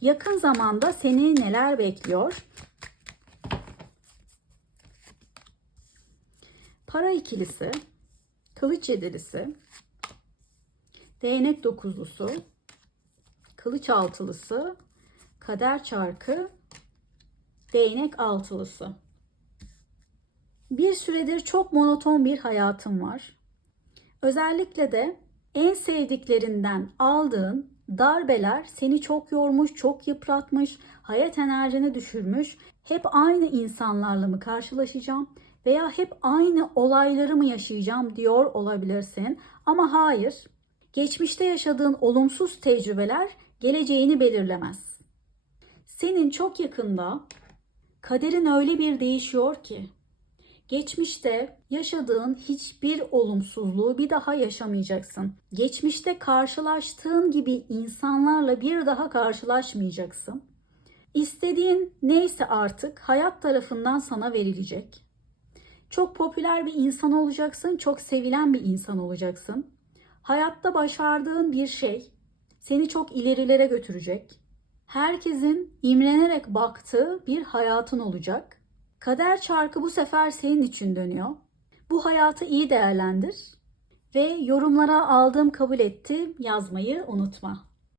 Yakın zamanda seni neler bekliyor? Para ikilisi, kılıç yedilisi, değnek dokuzlusu, kılıç altılısı, kader çarkı, değnek altılısı. Bir süredir çok monoton bir hayatım var. Özellikle de en sevdiklerinden aldığın darbeler seni çok yormuş, çok yıpratmış, hayat enerjini düşürmüş. Hep aynı insanlarla mı karşılaşacağım veya hep aynı olayları mı yaşayacağım diyor olabilirsin. Ama hayır. Geçmişte yaşadığın olumsuz tecrübeler geleceğini belirlemez. Senin çok yakında kaderin öyle bir değişiyor ki Geçmişte yaşadığın hiçbir olumsuzluğu bir daha yaşamayacaksın. Geçmişte karşılaştığın gibi insanlarla bir daha karşılaşmayacaksın. İstediğin neyse artık hayat tarafından sana verilecek. Çok popüler bir insan olacaksın, çok sevilen bir insan olacaksın. Hayatta başardığın bir şey seni çok ilerilere götürecek. Herkesin imrenerek baktığı bir hayatın olacak. Kader çarkı bu sefer senin için dönüyor. Bu hayatı iyi değerlendir ve yorumlara aldığım kabul etti yazmayı unutma.